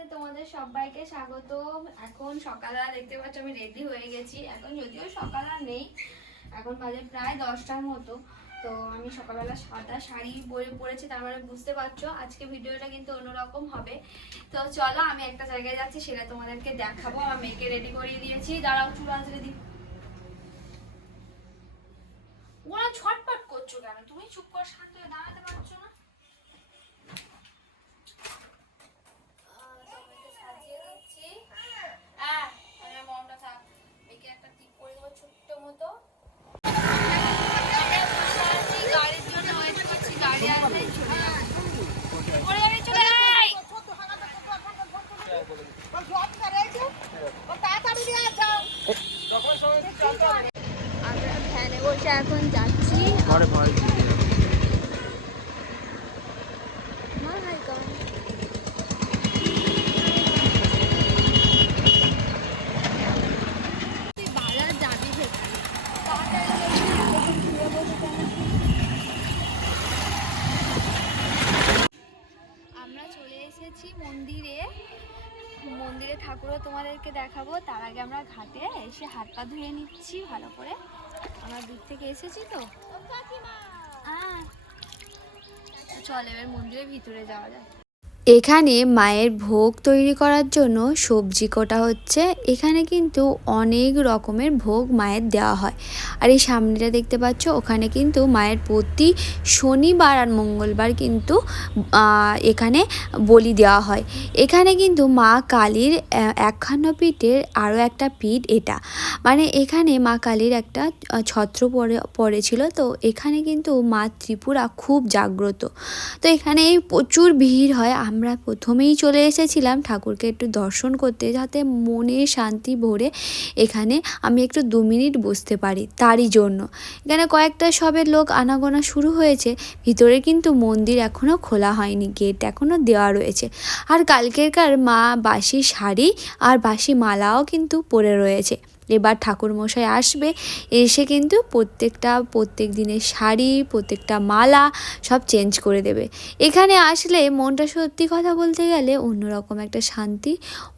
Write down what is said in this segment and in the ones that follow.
ব্লগে তোমাদের সবাইকে স্বাগত এখন সকালবেলা দেখতে পাচ্ছ আমি রেডি হয়ে গেছি। এখন যদিও সকাল আর নেই, এখন বাজে প্রায় দশটার মতো। তো আমি সকালবেলা সাদা শাড়ি পরে পরেছি, তার মানে বুঝতে পারছ আজকে ভিডিওটা কিন্তু অন্যরকম হবে। তো চলো আমি একটা জায়গায় যাচ্ছি, সেটা তোমাদেরকে দেখাবো। আমার মেয়েকে রেডি করিয়ে দিয়েছি। দাঁড়াও, চুল আঁচড়ে দিই ওরা ছটপট করছ কেন? তুমি চুপ করে যাচ্ছি ঘরে ভয় মা হাই কর। তুই বাজার যাবি সেখানে। তাড়াতাড়ি বলছি, এতক্ষণ শুয়ে বসে কেন? আমরা চলে এসেছি মন্দিরে মন্দিরে ঠাকুরও তোমাদেরকে দেখাবো। তার আগে আমরা ঘাটে এসে হাত পা ধুয়ে নিচ্ছি ভালো করে। আমরা দূর থেকে এসেছি তো। চল এবার মন্দিরের ভিতরে যাওয়া যাক। এখানে মায়ের ভোগ তৈরি করার জন্য সবজি কোটা হচ্ছে। এখানে কিন্তু অনেক রকমের ভোগ মায়ের দেওয়া হয়। আর এই সামনেটা দেখতে পাচ্ছ, ওখানে কিন্তু মায়ের প্রতি শনিবার আর মঙ্গলবার কিন্তু এখানে বলি দেওয়া হয়। এখানে কিন্তু মা কালীর একখান্ন পিঠের আরও একটা পিঠ এটা। মানে এখানে মা কালীর একটা ছত্র পড়ে পড়েছিল। তো এখানে কিন্তু মা ত্রিপুরা খুব জাগ্রত। তো এখানে প্রচুর ভিড় হয়। আমরা প্রথমেই চলে এসেছিলাম ঠাকুরকে একটু দর্শন করতে যাতে মনে শান্তি ভরে এখানে আমি একটু দু মিনিট বসতে পারি তারই জন্য। এখানে কয়েকটা সবের লোক আনাগোনা শুরু হয়েছে, ভিতরে কিন্তু মন্দির এখনও খোলা হয়নি, গেট এখনও দেওয়া রয়েছে। আর কালকেরকার মা বাসি শাড়ি আর বাসি মালাও কিন্তু পরে রয়েছে। এবার ঠাকুরমশাই আসবে, এসে কিন্তু প্রত্যেকটা, প্রত্যেক দিনের শাড়ি, প্রত্যেকটা মালা সব চেঞ্জ করে দেবে। এখানে আসলে মনটা সত্যি কথা বলতে গেলে অন্যরকম একটা শান্তি,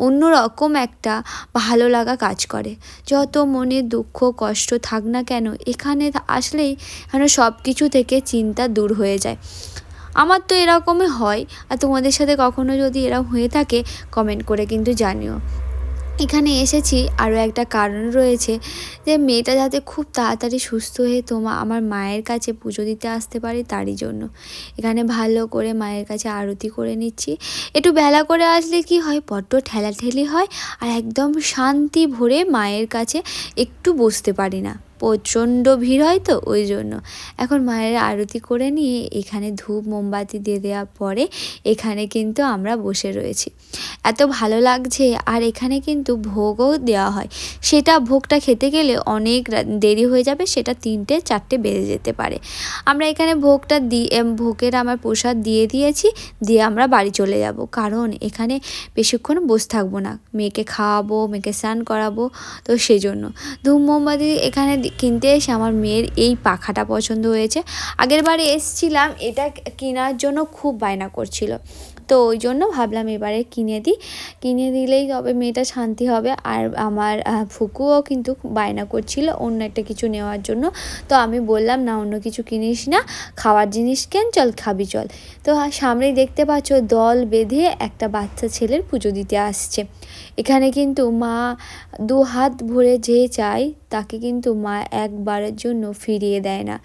অন্যরকম একটা ভালো লাগা কাজ করে। যত মনে দুঃখ, কষ্ট থাক না কেন, এখানে আসলেই যেন সব কিছু থেকে চিন্তা দূর হয়ে যায়। আমার তো এরকমই হয়, আর তোমাদের সাথে কখনো যদি এরকম হয়ে থাকে কমেন্ট করে কিন্তু জানিও। এখানে এসেছি, আরও একটা কারণ রয়েছে যে মেয়েটা যাতে খুব তাড়াতাড়ি সুস্থ হয়ে তোমা, আমার মায়ের কাছে পুজো দিতে আসতে পারে তারই জন্য। এখানে ভালো করে মায়ের কাছে আরতি করে নিচ্ছি। একটু বেলা করে আসলে কি হয়, বড্ড ঠেলাঠেলি হয় আর একদম শান্তি ভরে মায়ের কাছে একটু বসতে পারি না। প্রচণ্ড ভিড় হয় তো ওই জন্য। এখন মায়ের আরতি করে নিয়ে এখানে ধূপ, মোমবাতি দিয়ে দেওয়ার পরে এখানে কিন্তু আমরা বসে রয়েছি। এত ভালো লাগছে। আর এখানে কিন্তু ভোগও দেওয়া হয়। সেটা ভোগটা খেতে গেলে অনেক দেরি হয়ে যাবে, সেটা তিনটে, চারটে বেজে যেতে পারে। আমরা এখানে ভোগটা দিয়ে ভোগের আমার প্রসাদ দিয়ে দিয়েছি, দিয়ে আমরা বাড়ি চলে যাব। কারণ এখানে বেশিক্ষণ বসে থাকব না। মেয়েকে খাওয়াবো, মেয়েকে স্নান করাবো, তো সেজন্য। ধূপ মোমবাতি এখানে কিনতে এসে আমার মেয়ের এই পাখাটা পছন্দ হয়েছে। আগের বারে এসছিলাম, এটা কেনার জন্য খুব বায়না করছিল। তো ওই জন্য ভাবলাম এবারে কিনে দিই। কিনে দিলেই তবে মেয়েটা শান্তি হবে। আর আমার ফুকুও কিন্তু বায়না করছিল অন্য একটা কিছু নেওয়ার জন্য। তো আমি বললাম, না, অন্য কিছু কিনিস না। খাওয়ার জিনিস কেন? চল, খাবি, চল। তো সামনেই দেখতে পাচ্ছ দল বেঁধে একটা বাচ্চা ছেলের পুজো দিতে আসছে। এখানে কিন্তু মা দু হাত ভরে যে চায়, তাকে কিন্তু মা একবারের জন্য ফিরিয়ে দেয় না।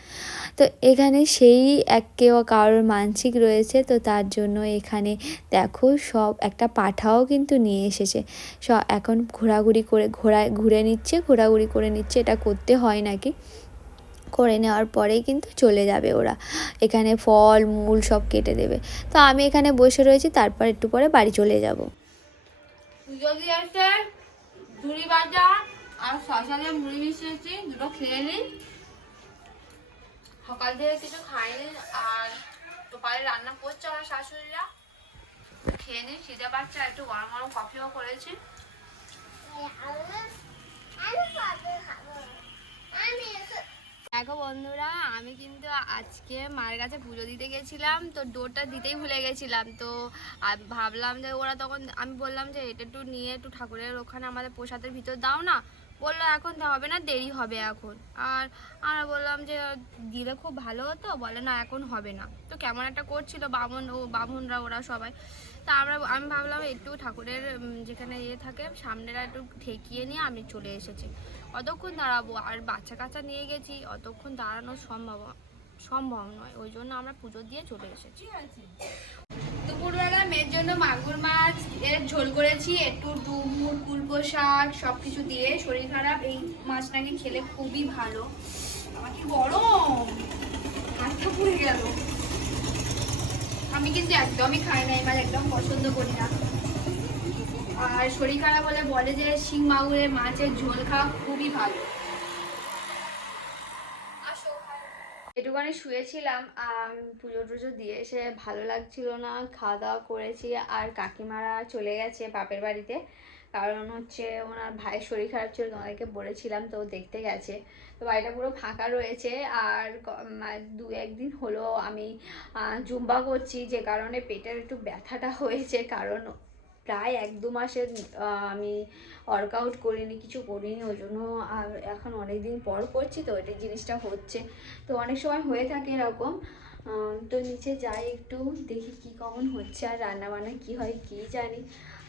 তো এখানে সেই এক কেউ কারোর মানসিক রয়েছে, তো তার জন্য এখানে দেখো সব একটা পাঠাও কিন্তু নিয়ে এসেছে। স, এখন ঘোরাঘুরি করে ঘোরা ঘুরে নিচ্ছে, ঘোরাঘুরি করে নিচ্ছে, এটা করতে হয় নাকি? করে নেওয়ার পরেই কিন্তু চলে যাবে ওরা। এখানে ফল, মূল সব কেটে দেবে। তো আমি এখানে বসে রয়েছি, তারপর একটু পরে বাড়ি চলে যাব। যদি আছে ঝুড়ি ভাজা আর শশা দিয়ে মুড়ি মিশিয়েছি, দুটো খেয়ে নিন সকাল থেকে কিছু খাইনি আর দুপারে রান্না করছে আমার শাশুড়িরা। খেয়ে নিন খিদে পাচ্ছে, একটু গরম গরম কফিও করেছি। দেখো বন্ধুরা, আমি কিন্তু আজকে মায়ের কাছে পুজো দিতে গেছিলাম, তো ডোরটা দিতেই ভুলে গেছিলাম। তো ভাবলাম যে ওরা তখন, আমি বললাম যে এটা একটু নিয়ে একটু ঠাকুরের ওখানে আমাদের প্রসাদের ভিতর দাও না। বলল, এখন তো হবে না, দেরি হবে এখন। আর আমরা বললাম যে, দিলে খুব ভালো হতো? বলে, না, এখন হবে না। তো কেমন একটা করছিল বামুন ও বামুনরা ওরা সবাই। তা আমরা, আমি ভাবলাম একটু ঠাকুরের যেখানে ইয়ে থাকে সামনেরা একটু ঠেকিয়ে নিয়ে আমি চলে এসেছি। অতক্ষণ দাঁড়াবো আর বাচ্চা কাচ্চা নিয়ে গেছি, অতক্ষণ দাঁড়ানো সম্ভব সম্ভব নয়। ওই জন্য আমরা পুজো দিয়ে চলে এসেছি। দুপুরবেলা মেয়ের জন্য মাগুর মাছ, এর ঝোল করেছি, একটু ডুমুর কুলপো শাক সব কিছু দিয়ে। শরীর খারাপ, এই মাছ নাকি খেলে খুবই ভালো। আমার কি গরম? হাতটা পুড়ে গেল। আমি কিন্তু একদমই খাই না, এই মাছ একদম পছন্দ করি না। আর শরীর খারাপ হলে বলে যে শিং মাগুরের মাছের ঝোল খাওয়া খুবই ভালো। একটুখানি শুয়েছিলাম পুজো টুজো দিয়ে এসে ভালো লাগছিল না, খাওয়া দাওয়া করেছি আর কাকিমারা চলে গেছে বাপের বাড়িতে। কারণ হচ্ছে ওনার ভাইয়ের শরীর খারাপ ছিল, তোমাদেরকে বলেছিলাম তো দেখতে গেছে। তো বাড়িটা পুরো ফাঁকা রয়েছে আর দু একদিন হলো আমি জুম্বা করছি, যে কারণে পেটের একটু ব্যথাটা হয়েছে, কারণ প্রায় এক দু মাসের আমি ওয়ার্কআউট করিনি, কিছু করিনি, ওই জন্য আর এখন অনেক দিন পর করছি তো এটা জিনিসটা হচ্ছে। তো অনেক সময় হয়ে থাকে এরকম তো নিচে যাই একটু, দেখি কি কমন হচ্ছে আর রান্না বান্না কী হয় কী জানি।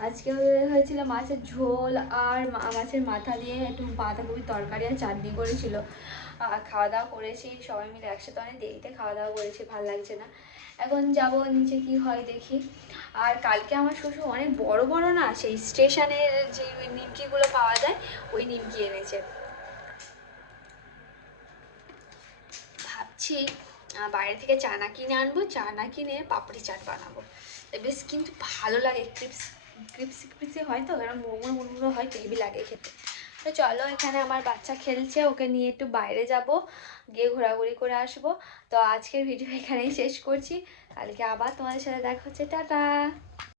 আজকে হয়েছিল মাছের ঝোল আর মাছের মাথা দিয়ে একটু বাঁধাকপির তরকারি আর চাটনি করেছিল। খাওয়া দাওয়া করেছি, সবাই মিলে একসাথে অনেক দেরিতে খাওয়া দাওয়া করেছি, ভালো লাগছে না। এখন যাব নিচে কি হয় দেখি। আর কালকে আমার শ্বশুর অনেক বড় বড় না, সেই স্টেশনের যে নিমকিগুলো পাওয়া যায়, ওই নিমকি এনেছে। ভাবছি বাইরে থেকে চানা কিনে আনব চানা কিনে পাপড়ি চাট বানাবো। বেশ কিন্তু ভালো লাগে, ক্রিপস, ক্রিপসি ক্রিপসি হয় তো এরকম মোমো মুড়মুড়ো হয়, হেভি লাগে খেতে। তো চলো এখানে আমার বাচ্চা খেলছে, ওকে নিয়ে একটু বাইরে যাব, গিয়ে ঘোরাঘুরি করে আসব। তো আজকের ভিডিও এখানেই শেষ করছি। কালকে আবার তোমাদের সাথে দেখা হচ্ছে, টাটা!